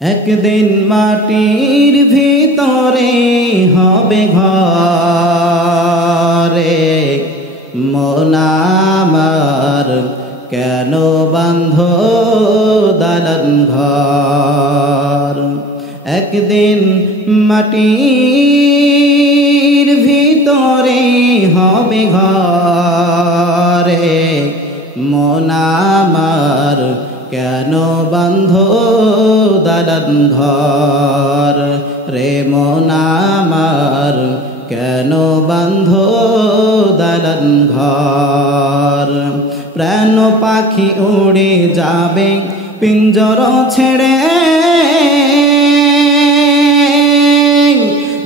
একদিন মাটির ভিতরে হবে ঘরে, মন আমার কেন বাঁধো দালান ঘর। একদিন মাটির ভিতরে হবে ঘরে, মন আমার কেন বাঁধো দালান ঘর। রে মন আমার কেন বাঁধো দালান ঘর। প্রাণ পাখি উড়ে যাবে পিঞ্জর ছেড়ে,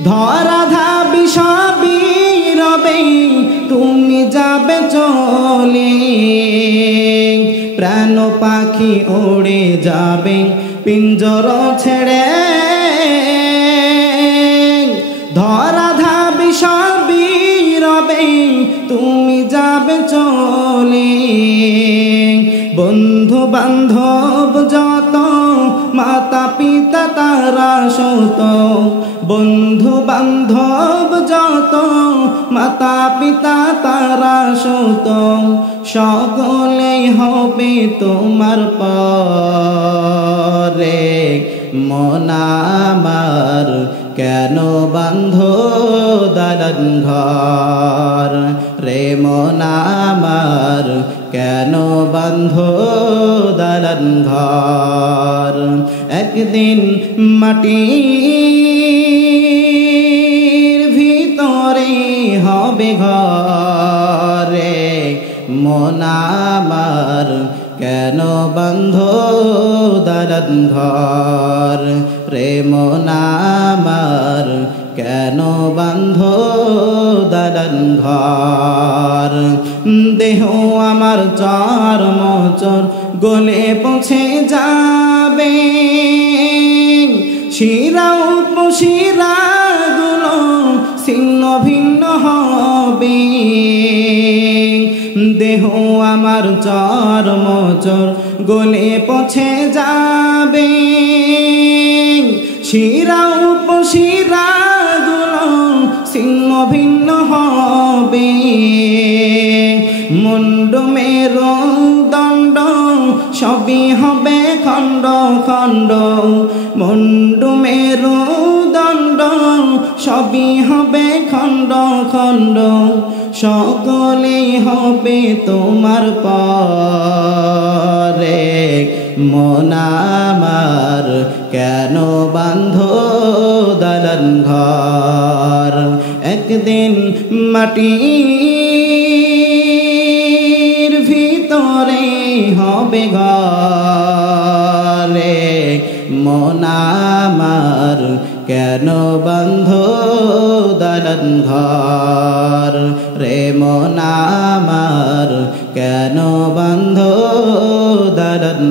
ধরা ধাবি সবই রবে তুমি যাবে চলে। প্রাণ পাখি উড়ে যাবে পিঞ্জর ছেড়ে, ধরা ধাবি সবই রবে তুমি যাবে চলে। বন্ধু বান্ধব যত মাতা পিতা তারা সত, বন্ধু বান্ধব যত মাতা পিতা তারা সত, সকলেই হবে তোমার পরে। মন আমার কেন বাঁধো দালান ঘর। রে মন আমার কেন বাঁধো দালান ঘর। একদিন মাটির ভিতরে হবে ঘরে, মন আমার কেন বাঁধো দালান ঘর। রে মন আমার কেন বাঁধো দালান ঘর। দেহ আমার চর্ম চর গলে পৌঁছে যাবে, শিরা উপশিরা গুলো ছিন্ন ভিন্ন হবে। দেহ আমার চর্ম চর গলে পৌঁছে যাবে, শিরা উপশিরা গুলো ছিন্ন ভিন্ন হবে। মুন্ড মেরুদণ্ড সবই হবে খণ্ড খণ্ড, মুন্ড মেরুদণ্ড সবই হবে খণ্ড খণ্ড, সকলেই হবে তোমার পরে। মন আমার কেন বাঁধো দালান ঘর। একদিন মাটির ভিতরে হবে ঘরে, মন আমার কেন বাঁধো দালান ঘর। রে মন আমার কেন বাঁধো দালান